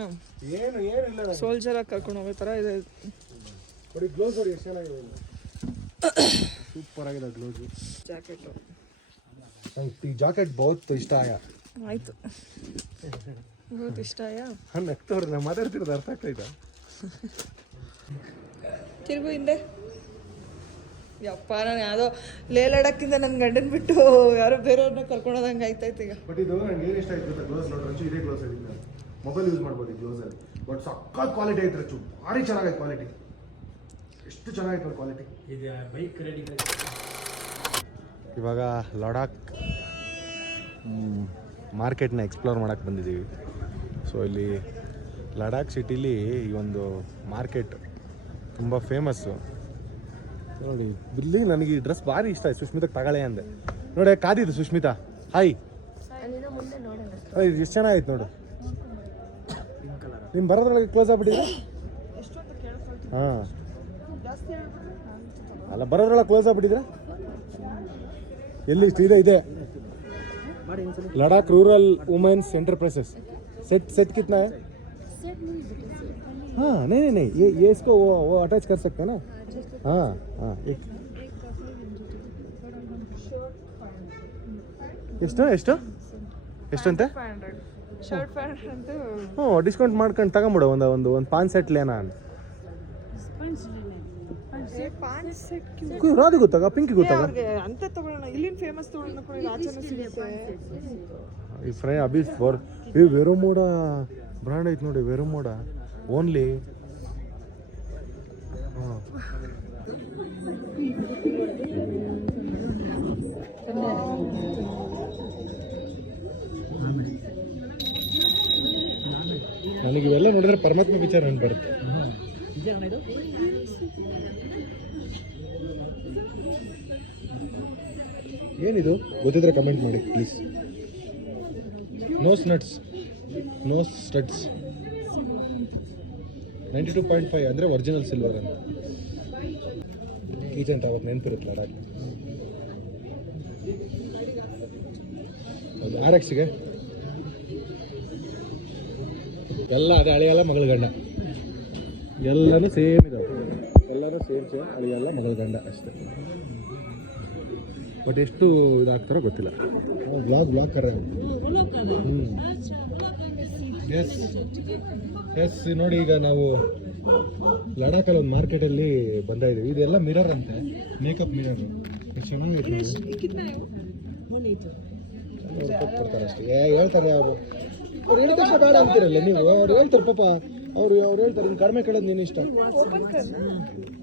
ಏನು ಏನಿಲ್ಲ, ಸೋಲ್ಜರಾಗಿ ಕರ್ಕೊಂಡು ಹೋಗೋ ಥರ ಇದೆ. ನೋಡಿ ಗ್ಲೌಸ್ ನೋಡಿ ಎಷ್ಟು ಚೆನ್ನಾಗಿದೆ, ಸೂಪರ್ ಆಗಿದೆ ಗ್ಲೌಸು. ಜಾಕೆಟು ನಂಗೆ ಈ ಜಾಕೆಟ್ ಬಹುತ್ ಇಷ್ಟ ಆಯಾ. ಆಯಿತು, ಬಹುತ್ ಇಷ್ಟ ಆಯಾ. ನಗ್ತವ್ರೆ, ನಾವು ಮಾತಾಡ್ತಿರೋದು ಅರ್ಥ ಆಗ್ತಾಯಿದ್ದ. ತಿರುಗು ಹಿಂದೆ. ಯಪ್ಪ, ನಾನು ಯಾವುದೋ ಲೇ ಲಡಕ್ಕಿಂದ ನನ್ನ ಗಂಡನ ಬಿಟ್ಟು ಯಾರೋ ಬೇರೆಯವ್ರನ್ನ ಕರ್ಕೊಳೋದಂಗೆ ಆಯ್ತಾಯ್ತು ಈಗ. ಬಟ್ ಇದು ನಂಗೆ ಏನು ಇಷ್ಟ ಆಯ್ತು ಗೊತ್ತಾ, ಗ್ಲೌಸ್ ನೋಡ್ರಿ. ರಚ್ಚು ಇದೇ ಗ್ಲೌಸ್ ಇದೆ, ಮೊಬೈಲ್ ಯೂಸ್ ಮಾಡ್ಬೋದು ಈ ಗ್ಲೌಸಲ್ಲಿ. ಬಟ್ ಸಕ್ಕತ್ ಕ್ವಾಲಿಟಿ ಐತೆ ರಚ್ಚು, ಭಾರಿ ಚೆನ್ನಾಗೈತೆ ಕ್ವಾಲಿಟಿ. ಎಷ್ಟು ಚೆನ್ನಾಗೈತೆ ನೋಡಿ ಕ್ವಾಲಿಟಿ. ಇದು ಬೈಕ್ ರೆಡಿ. ಇವಾಗ ಲಡಾಖ್ ಮಾರ್ಕೆಟ್ನ ಎಕ್ಸ್ಪ್ಲೋರ್ ಮಾಡೋಕ್ಕೆ ಬಂದಿದ್ದೀವಿ. ಸೊ ಇಲ್ಲಿ ಲಡಾಖ್ ಸಿಟಿಲಿ ಈ ಒಂದು ಮಾರ್ಕೆಟ್ ತುಂಬ ಫೇಮಸ್ಸು. ನೋಡಿ ಇಲ್ಲಿ ನನಗೆ ಈ ಡ್ರೆಸ್ ಭಾರಿ ಇಷ್ಟ ಆಯ್ತು. ಸುಷ್ಮಿತಾಗೆ ತಗೊಳ್ಳೆ ಅಂದೆ. ನೋಡಿ ಕಾದಿದ್ದು ಸುಷ್ಮಿತಾ. ಹಾಯ್, ಎಷ್ಟು ಚೆನ್ನಾಗಿತ್ತು ನೋಡು. ನೀನು ಬರೋದ್ರೊಳಗೆ ಕ್ಲೋಸ್ ಆಗ್ಬಿಟ್ಟಿದ್ರೆ. ಹಾಂ ಅಲ್ಲ, ಬರೋದ್ರೊಳಗೆ ಕ್ಲೋಸ್ ಆಗ್ಬಿಟ್ಟಿದ್ರೆ. ಎಲ್ಲಿ ಇದೆ ಇದೆ Ladakh rural women's enterprises. Set कितना है? हाँ नहीं नहीं ये इसको वो अटैच कर सकते हैं ना हाँ हाँ एक ಎಷ್ಟಂತೆ ಶರ್ಟ್ ಪ್ಯಾಂಟ್ ಅಂತೂ ಹ್ಞೂ ಡಿಸ್ಕೌಂಟ್ ಮಾಡ್ಕೊಂಡು ತಗೊಂಬಿಡು ಒಂದು ಪಾನ್ ಸೆಟ್ ಲೇನಾ ರಾಧು ಗೊತ್ತಾಗ ಪಿಂಕಿ ಗೊತ್ತಾಗ ಅವ್ರಿಗೆ ಅಂತ ತಗೊಳ್ಳೋಣ ಇಲ್ಲಿನ ಫೇಮಸ್ ತಗೊಳ್ಳೋಣ ಕೂಡ ಇಲ್ಲಿ ಆಚೆನೂ ಸಿಗುತ್ತೆ ಈ ಫ್ರೈ ಅಭಿ ಫಾರ್ ಈ ವೆರೋಮೋಡ ಬ್ರ್ಯಾಂಡ್ ಐತೆ ನೋಡಿ ವೆರೋಮೋಡ ಓನ್ಲಿ ಹಾಂ ನನಗೆ ಇವೆಲ್ಲ ನೋಡಿದ್ರೆ ಪರಮಾತ್ಮ ವಿಚಾರ ನೆನಪು ಬರುತ್ತೆ ಏನಿದು ಗೊತ್ತಿದ್ರೆ ಕಮೆಂಟ್ ಮಾಡಿ ಪ್ಲೀಸ್ ನೋ ಸ್ಟಡ್ಸ್ 92.5 ಅಂದರೆ ಒರಿಜಿನಲ್ ಸಿಲ್ವರ್ ಅಂತ ಕೀಚೆ ಅಂತ ಅವತ್ತು ನೆನಪಿರುತ್ತೆ ಲಡಾಖ್ ಹೌದು RX-ಗೆ ಎಲ್ಲ ಅದೇ ಅಳಿಯಲ್ಲ ಮಗಳ ಗಂಡ ಎಲ್ಲನೂ ಸೇಮ್ ಇದಾವೆ ಎಲ್ಲನೂ ಸೇಮ್ ಅಳಿಯಲ್ಲ ಮಗಳ ಗಂಡ ಅಷ್ಟೇ ಬಟ್ ಎಷ್ಟು ಇದಾಗ್ತಾರೋ ಗೊತ್ತಿಲ್ಲ ಬ್ಲಾಗ್ ಕರೆ ಎಸ್ ನೋಡಿ ಈಗ ನಾವು ಲಡಾಖಲ್ಲಿ ಒಂದು ಮಾರ್ಕೆಟಲ್ಲಿ ಬಂದ ಇದೀವಿ ಇದೆಲ್ಲ ಮಿರರ್ ಅಂತೆ ಮೇಕಪ್ ಮಿರರ್ ಚೆನ್ನಾಗಿದೆ ಕೊಡ್ತಾರೆ ಅಷ್ಟೇ ಹೇಳ್ತಾರೆ ಅವರು ಹೇಳಿದ ತಕ್ಷಣ ಬೇಡ ಅಂತೀರಲ್ಲ ನೀವು ಅವ್ರು ಹೇಳ್ತಾರೆ ಪಾಪ ಅವ್ರು ಹೇಳ್ತಾರೆ ನೀನು ಕಡಿಮೆ ಕೇಳೋದು ನೀನು ಇಷ್ಟ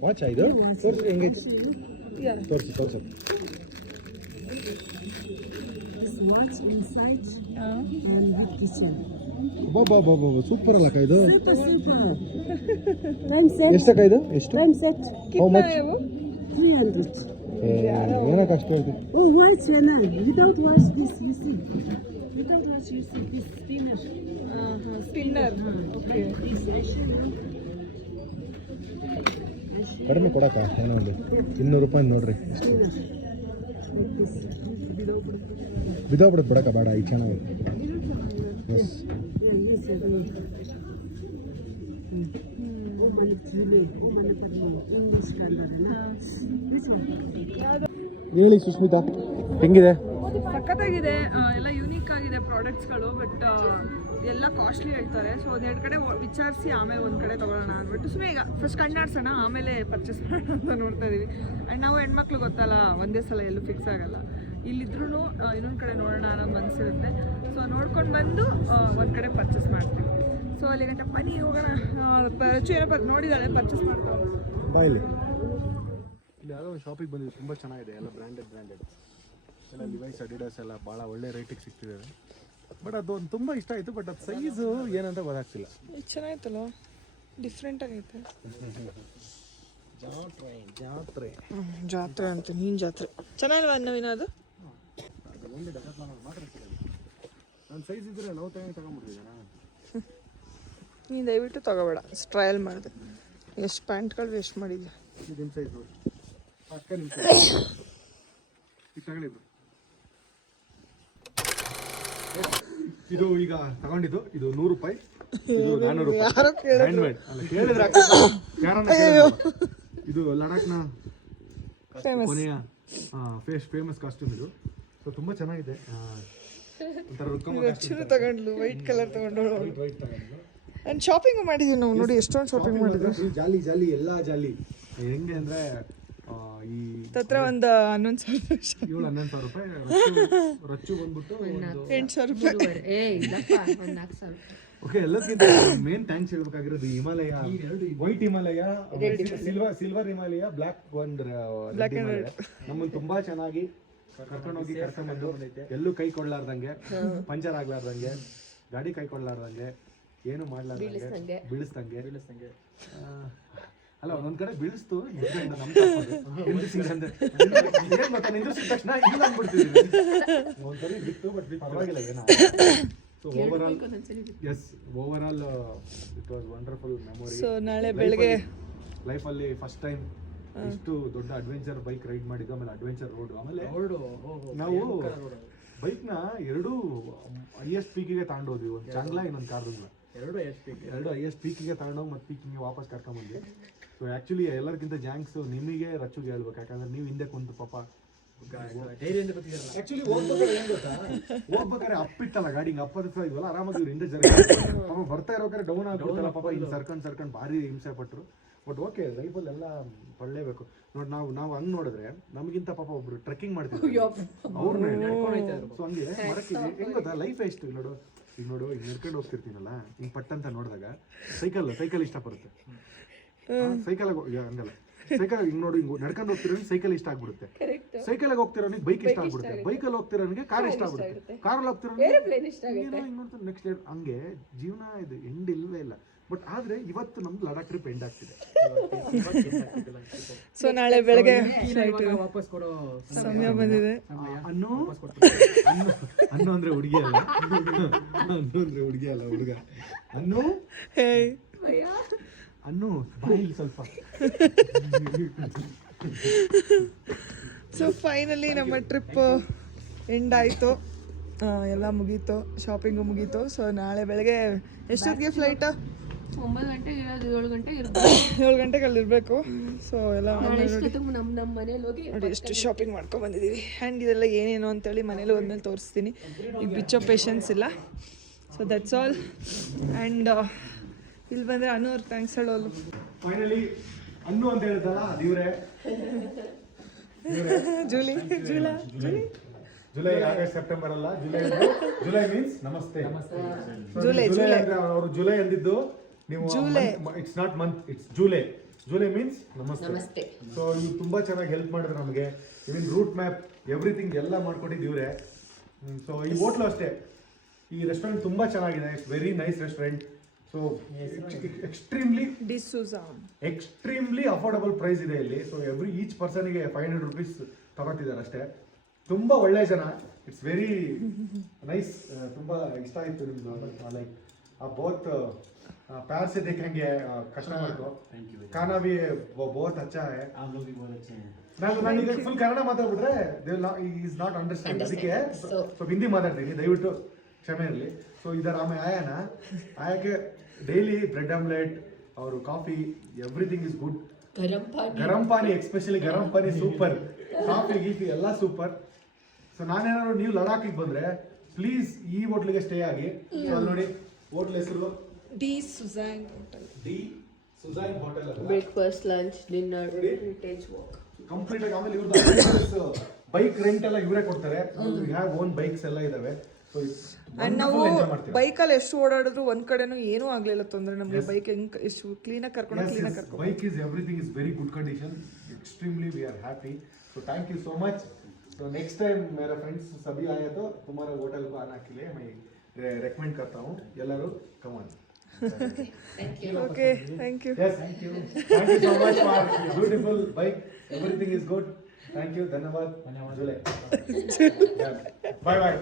ವಾಚಾ ಇದು ತೋರಿಸಿ ಹೆಂಗೈತಿ ತೋರಿಸಿ ಬಾಬಾ ಸೂಪರ್ ಅಲ್ಲ ಇದು ಎಷ್ಟಕ್ಕ ಇದು ಎಷ್ಟು ಹೌ ಮಚ್ 300. ಏನಕ್ಕೆ ಅಷ್ಟು ಹೇಳ್ತೀವಿ Oh, white channel. Without watch this, you see. Without watch, you see this spinner. Spinner okay ಕಡಿಮೆ ಕೊಡಕ್ಕ ಏನೋ ಒಂದು 200 ರೂಪಾಯಿ ನೋಡ್ರಿ ಬಿದ್ದೋಗ್ಬಿಡುತ್ತೆ ಬಿಡಕ್ಕ ಬೇಡ ಈಗ ಚೆನ್ನಾಗಿದೆ ಎಸ್ ಹೇಳಿ ಸುಸ್ಮಿತಾ ಹೆಂಗಿದೆ ಸಖತ್ತಾಗಿದೆ ಎಲ್ಲ ಯೂನಿಕ್ ಆಗಿದೆ ಪ್ರಾಡಕ್ಟ್ಸ್ಗಳು ಬಟ್ ಎಲ್ಲ ಕಾಸ್ಟ್ಲಿ ಹೇಳ್ತಾರೆ ಸೊ ಒಂದೆರಡು ಕಡೆ ವಿಚಾರಿಸಿ ಆಮೇಲೆ ಒಂದು ಕಡೆ ತೊಗೊಳ್ಳೋಣ ಅಂದ್ಬಿಟ್ಟು ಸುಮ್ಮನೆ ಈಗ ಫಸ್ಟ್ ಕಣ್ಣಾಡ್ಸೋಣ ಆಮೇಲೆ ಪರ್ಚೇಸ್ ಮಾಡೋಣ ಅಂತ ನೋಡ್ತಾ ಇದೀವಿ ಆ್ಯಂಡ್ ನಾವು ಹೆಣ್ಮಕ್ಳು ಗೊತ್ತಲ್ಲ ಒಂದೇ ಸಲ ಎಲ್ಲೂ ಫಿಕ್ಸ್ ಆಗಲ್ಲ ಇಲ್ಲಿದ್ರೂ ಇನ್ನೊಂದು ಕಡೆ ನೋಡೋಣ ಅನ್ನೋ ಮನಸ್ಸಿರುತ್ತೆ ಸೊ ನೋಡ್ಕೊಂಡು ಬಂದು ಒಂದು ಕಡೆ ಪರ್ಚೇಸ್ ಮಾಡ್ತೀವಿ ಸೊ ಅಲ್ಲಿ ಗಂಟೆ ಬನ್ನಿ ಹೋಗೋಣ ರಚು ಏನೋ ನೋಡಿದಾಳೆ ಪರ್ಚೇಸ್ ಮಾಡ್ತಾವೆ ಬಾಯಿಲಿ ಇಲ್ಲಿ ಯಾವುದೋ ಒಂದು ಶಾಪಿಗೆ ಬಂದಿದೆ ತುಂಬ ಚೆನ್ನಾಗಿದೆ ಎಲ್ಲ ಬ್ರ್ಯಾಂಡೆಡ್ ಎಲ್ಲ ಲಿವೈಸ್ ಅಡಿಡಾಸ್ ಎಲ್ಲ ಭಾಳ ಒಳ್ಳೆ ರೇಟಿಗೆ ಸಿಗ್ತಿದೆ ಬಟ್ ಅದು ಒಂದು ತುಂಬ ಇಷ್ಟ ಆಯಿತು ಬಟ್ ಅದು ಸೈಜು ಏನಂತ ಗೊತ್ತಾಗ್ತಿಲ್ಲ ಇದು ಚೆನ್ನಾಗಿತ್ತಲ್ಲ ಡಿಫ್ರೆಂಟ್ ಆಗೈತೆ ಜಾತ್ರೆ ಅಂತ ನೀನು ಜಾತ್ರೆ ಚೆನ್ನಾಗಿಲ್ವಾ ನವೀನ ಅದು ನನ್ನ ಸೈಜ್ ಇದ್ದರೆ ನಾವು ತಗೊಂಡ್ಬಿಡ್ತಿದ್ದೆ ನೀನು ದಯವಿಟ್ಟು ತಗೋಬೇಡ ಟ್ರಯಲ್ ಮಾಡಿದೆ ಎಷ್ಟು ಪ್ಯಾಂಟ್ಗಳು ವೇಸ್ಟ್ ಮಾಡಿದ್ಯಾ ಇದು ನಿಮ್ಮ ಸೈಜ್ ನೋಡಿ ಅಕ್ಕ ನಿಮ್ಮ ಸೈಜ್ ಇದು ತಗೊಳ್ಳಿದ್ದು ಇದು ಈಗ ತಗೊಂಡಿದ್ದು ಇದು 100 ರೂಪಾಯಿ ಇದು 400 ರೂಪಾಯಿ ಹ್ಯಾಂಡ್ಮೇಡ್ ಅಲ್ಲ ಕೇಳಿದ್ರೆ ಇದು ಲಡಾಖ್ನ ಕೊನೆಯ ಫೇಮಸ್ ಕಾಸ್ಟ್ಯೂಮ್ ಇದು ಸೊ ತುಂಬ ಚೆನ್ನಾಗಿದೆ ಒಂಥರ ರಚುನು ತಗೊಂಡ್ಲು ವೈಟ್ ಕಲರ್ ತಗೊಂಡೋಳು ವೈಟ್ ತಗೊಂಡು ಆ್ಯಂಡ್ ಶಾಪಿಂಗು ಮಾಡಿದ್ದೀವಿ ನಾವು ನೋಡಿ ಎಷ್ಟೊಂದು ಶಾಪಿಂಗ್ ಮಾಡಿದ್ವಿ ಜಾಲಿ ಎಲ್ಲ ಜಾಲಿ ಹೆಂಗೆ ಅಂದರೆ ಈ ಹತ್ರ ಒಂದು 11,000 ಇವಳು 11,000 ರೂಪಾಯಿ ರಚ್ಚು ಬಂದ್ಬಿಟ್ಟು 8,000 ರೂಪಾಯಿ ಓಕೆ ಎಲ್ಲದಕ್ಕಿಂತ ಮೇನ್ ಥ್ಯಾಂಕ್ಸ್ ಹೇಳ್ಬೇಕಾಗಿರೋದು Himalaya white Himalaya silver Himalaya black Himalaya ನಮ್ಮನ್ನು ತುಂಬಾ ಚೆನ್ನಾಗಿ ಕರ್ಕೊಂಡೋಗಿ ಕರ್ಕೊಂಡ್ಬಂದು ಎಲ್ಲೂ ಕೈ ಕೊಡ್ಲಾರ್ದಂಗೆ ಪಂಚರ್ ಆಗ್ಲಾರ್ದಂಗೆ ಗಾಡಿ ಕೈ ಕೊಡ್ಲಾರ್ದಂಗೆ ಏನು ಮಾಡ್ಲಾರ್ದಂಗೆ ಬೀಳಿಸ್ದಂಗೆ ಅಲ್ಲ ಒಂದೊಂದ್ ಕಡೆ ಬೀಳಿಸ್ತು ನಿಂದ್ರಿಸಿದ ತಕ್ಷಣ ಇಲ್ಲ ಅಂದ್ಬಿಡ್ತೀವಿ ಒಂದ್ಸರಿ ಬಿತ್ತು ಬಟ್ ಪರವಾಗಿಲ್ಲ ಏನೋ so overall it was wonderful memory so ನಾಳೆ ಬೆಳಗ್ಗೆ ಲೈಫಲ್ಲಿ ಫಸ್ಟ್ ಟೈಮ್ ಇಷ್ಟು ದೊಡ್ಡ ಅಡ್ವೆಂಚರ್ ಬೈಕ್ ರೈಡ್ ಮಾಡಿದ್ದು ಆಮೇಲೆ ಅಡ್ವೆಂಚರ್ ರೋಡ್ ಆಮೇಲೆ ನಾವು ಬೈಕ್ನ ಎರಡೂ ಹೈಯೆಸ್ಟ್ ಪೀಕಿಗೆ ತಗೊಂಡೋದ್ವಿ ಒಂದು ಚಾಂಗ್ಲಾ ಇನ್ನೊಂದು ಕಾರ್ದುಂಗ್ಲ ಎರಡು ಎಷ್ಟು ಪೀಕ್ ಎರಡು ಹೈಯೆಸ್ಟ್ ಪೀಕಿಗೆ ತಗೊಂಡೋಗಿ ಮತ್ತೆ ಪೀಕಿಂಗ್ಗೆ ವಾಪಸ್ ಕರ್ಕೊಂಬಂದ್ವಿ. ಸೊ ಆ್ಯಕ್ಚುಲಿ ಎಲ್ಲರಿಗಿಂತ ಜಾಂಕ್ಸ್ ನಿಮಗೆ ರಚ್ಚುಗೆ ಹೇಳ್ಬೇಕು, ಯಾಕಂದ್ರೆ ನೀವು ಹಿಂದೆ ಕುಂತು ಪಾಪ ಧೈರ್ಯ ಅಂತ ಗೊತ್ತಿರಲ್ಲ. ಆಕ್ಚುಲಿ ಹೋಗ್ಬೇಕಾದ್ರೆ ಏನ್ ಗೊತ್ತಾ, ಹೋಗ್ಬೇಕಾದ್ರೆ ಅಪ್ಪಿತ್ತಲ್ಲ ಗಾಡಿ, ಹಿಂಗೆ ಅಪ್ಪದ ಇದೆಲ್ಲ ಆರಾಮಾಗಿ ಇವ್ರು ಹಿಂದೆ ಜರ ಪಾಪ ಬರ್ತಾ ಇರೋಕಾರೆ ಡೌನ್ ಆಗ್ಬಿಟ್ಟಲ್ಲ ಪಾಪ, ಹಿಂಗೆ ಸರ್ಕೊಂಡು ಭಾರಿ ಹಿಂಸೆ ಪಟ್ಟರು. ಬಟ್ ಓಕೆ, ಲೈಫಲ್ಲಿ ಎಲ್ಲ ಪಡಲೇಬೇಕು ನೋಡಿ. ನಾವು ಹಂಗೆ ನೋಡಿದ್ರೆ ನಮಗಿಂತ ಪಾಪ ಒಬ್ರು ಟ್ರೆಕ್ಕಿಂಗ್ ಮಾಡ್ತಿದ್ರು ಅವ್ರನ್ನ. ಸೊ ಹಂಗೆ ಮರಕ್ಕೆ ಹೆಂಗ್ ಗೊತ್ತಾ, ಲೈಫ್ ಎಷ್ಟು ಈಗ ನೋಡು, ಈಗ ನಡ್ಕೊಂಡು ಹೋಗ್ತಿರ್ತೀನಲ್ಲ, ಹಿಂಗೆ ಪಟ್ಟಂತ ನೋಡಿದಾಗ ಸೈಕಲ್ ಇಷ್ಟಪಡುತ್ತೆ. ಸೈಕಲ್ ಹಂಗಲ್ಲ, ಸೈಕಲ್ ಹಿಂಗ್ ನೋಡಿ, ಹಿಂಗ್ ನಡ್ಕೊಂಡು ಹೋಗ್ತಿರೋನಿಗೆ ಸೈಕಲ್ ಇಷ್ಟ ಆಗ್ಬಿಡುತ್ತೆ, ಸೈಕಲ್ ಹೋಗ್ತಿರೋನಿಗೆ ಬೈಕ್ ಇಷ್ಟ ಆಗ್ಬಿಡುತ್ತೆ, ಬೈಕಲ್ಲಿ ಹೋಗ್ತಿರೋನಿಗೆ ಕಾರ್ ಇಷ್ಟ ಆಗ್ಬಿಡುತ್ತೆ, ಕಾರಲ್ಲಿ ಹೋಗ್ತಿರೋನಿಗೆ ನೆಕ್ಸ್ಟ್ ಹಂಗೆ ಜೀವನ ಇದು ಎಂಡ್ ಇಲ್ವೇ ಇಲ್ಲ. ಬಟ್ ಆದ್ರೆ ಇವತ್ತು ನಮ್ದು ಲಡಾಖ್ ಟ್ರಿಪ್ ಎಂಡ್ ಆಗ್ತಿದೆ. ಸೊ ನಾಳೆ ಬೆಳಗ್ಗೆ ವಾಪಸ್ ಕೊಡೋ ಸಮಯ ಬಂದಿದೆ. ಅನ್ನು ಅಂದ್ರೆ ಹುಡುಗಿ ಅಲ್ಲ, ಹುಡುಗ. ಅನ್ನು ಬಾಯಿಲಿ ಸ್ವಲ್ಪ. ಸೊ ಫೈನಲಿ ನಮ್ಮ ಟ್ರಿಪ್ ಎಂಡ್ ಆಯಿತು, ಎಲ್ಲ ಮುಗೀತು, ಶಾಪಿಂಗು ಮುಗೀತು. ಸೊ ನಾಳೆ ಬೆಳಗ್ಗೆ ಎಷ್ಟೊತ್ತಿಗೆ ಫ್ಲೈಟ್? 9 ಗಂಟೆಗೆ ಇರೋದು, 7 ಗಂಟೆಗೆ 7 ಗಂಟೆಗೆ ಅಲ್ಲಿರಬೇಕು. ಸೊ ಎಲ್ಲ ನಮ್ಮ ಮನೇಲಿ ಹೋಗಿ ನೋಡಿ ಎಷ್ಟು ಶಾಪಿಂಗ್ ಮಾಡ್ಕೊಂಡು ಬಂದಿದ್ದೀವಿ. ಆ್ಯಂಡ್ ಇದೆಲ್ಲ ಏನೇನು ಅಂತೇಳಿ ಮನೇಲಿ ಹೋದ್ಮೇಲೆ ತೋರಿಸ್ತೀನಿ, ಈಗ ಬಿಚ್ಚೋ ಪೇಷನ್ಸ್ ಇಲ್ಲ. So that's all. ಆ್ಯಂಡ್ ಇಲ್ಲಿ ಬಂದರೆ ಅನ್ನೋರು ಥ್ಯಾಂಕ್ಸ್ ಹೇಳೋಲ್ಲ. ಫೈನಲಿ ಅನ್ನು ಅಂತ ಹೇಳಿದಲ್ಲ ದೇವ್ರೆ, ಜುಲೈ ಆಗಸ್ಟ್ ಸೆಪ್ಟೆಂಬರ್ ಅಲ್ಲ, ಜುಲೈ ಮೀನ್ಸ್ ನಮಸ್ತೆ. ಜುಲೈ ಅಂದ್ರೆ ಅವರು ಜುಲೈ ಅಂದಿದ್ದು, ನೀವು it's not month, it's July means ನಮಸ್ತೆ. ಸೊ ಇವ್ರು ತುಂಬಾ ಚೆನ್ನಾಗಿ ಹೆಲ್ಪ್ ಮಾಡಿದ್ರು ನಮಗೆ, ಇವನ್ ರೂಟ್ ಮ್ಯಾಪ್ ಎವ್ರಿಥಿಂಗ್ ಎಲ್ಲ ಮಾಡ್ಕೊಟ್ಟಿದ್ದೀವ್ರೆ. ಸೊ ಈ ಹೋಟ್ಲು ಅಷ್ಟೇ, ಈ ರೆಸ್ಟೋರೆಂಟ್ ತುಂಬಾ ಚೆನ್ನಾಗಿದೆ, it's very nice restaurant. So extremely affordable price ಇದೆ ಇಲ್ಲಿ. ಸೊ ಈಚ್ ಪರ್ಸನ್ಗೆ 500 rupees ತಗೋತಿದ್ದಾರೆ ಅಷ್ಟೇ. ತುಂಬಾ ಒಳ್ಳೆ ಜನ, ಇಟ್ಸ್ ವೆರಿ ನೈಸ್. ತುಂಬಾ ಇಷ್ಟ ಆಯ್ತು ನಿಮ್ದು, ಲೈಕ್ ಬೋತ್ प्यार से देखेंगे कस्टमर को, खाना भी बहुत अच्छा है. आप लोग भी बहुत अच्छे हैं. ನಾನು ಫುಲ್ ಕನ್ನಡ ಮಾತಾಡ್ಬಿಟ್ರೆ ಈಸ್ ನಾಟ್ ಅಂಡರ್ಸ್ಟ್ಯಾಂಡ್, ಅದಕ್ಕೆ ಸ್ವಲ್ಪ ಹಿಂದಿ ಮಾತಾಡ್ತೀನಿ, ದಯವಿಟ್ಟು ಕ್ಷಮೆ ಇರಲಿ. ಸೊ ಇದರ ಆಮೇಲೆ ಆಯಕ್ಕೆ ಡೈಲಿ ಬ್ರೆಡ್ ಆಮ್ಲೆಟ್, ಅವರು ಕಾಫಿ, ಎವ್ರಿಥಿಂಗ್ ಇಸ್ ಗುಡ್. ಗರಂ ಪಾನಿ, ಎಕ್ಸ್ಪೆಷಲಿ ಗರಂ ಪಾನಿ ಸೂಪರ್, ಕಾಫಿ ಗೀಫಿ ಎಲ್ಲ ಸೂಪರ್. ಸೊ ನಾನೇನಾದ್ರು ನೀವು ಲಡಾಖಿಗೆ ಬಂದ್ರೆ ಪ್ಲೀಸ್ ಈ ಹೋಟ್ಲಿಗೆ ಸ್ಟೇ ಆಗಿ. ನೋಡಿ ಹೋಟ್ಲ್ ಹೆಸರು D Sujan hotel. Breakfast, lunch, dinner, heritage walk complete ಆಗಿ. ಆಮೇಲೆ ಇವ್ರದ್ದು ಬೈಕ್ ರೆಂಟ್ ಎಲ್ಲ ಇವರೇ ಕೊಡ್ತಾರೆ, ಹ್ಯಾವ್ ಓನ್ ಬೈಕ್ಸ್ ಎಲ್ಲ ಇದಾವೆ. ಸೊ ಅಂಡ್ ನಾವು ಬೈಕಲ್ಲಿ ಎಷ್ಟು ಓಡಾಡಿದ್ರು ಒಂದ್ ಕಡೆನೂ ಏನೂ ಆಗ್ಲಿಲ್ಲ ತೊಂದರೆ ನಮಗೆ. ಬೈಕ್ ಹೆಂಗ್ ಎಷ್ಟು ಕ್ಲೀನಾಗಿ ಕರ್ಕೊಂಡು bike is everything is very good condition, extremely we are happy. So thank you so much. तो नेक्स्ट टाइम मेरा फ्रेंड्स सभी आए तो तुम्हारा होटल को आना के लिए मैं रेकमेंड करता हूँ. एल्लारू come on. Okay, thank you. Yes, thank you so much for beautiful bike. Everything is good. Thank you. धन्यवाद. Bye bye.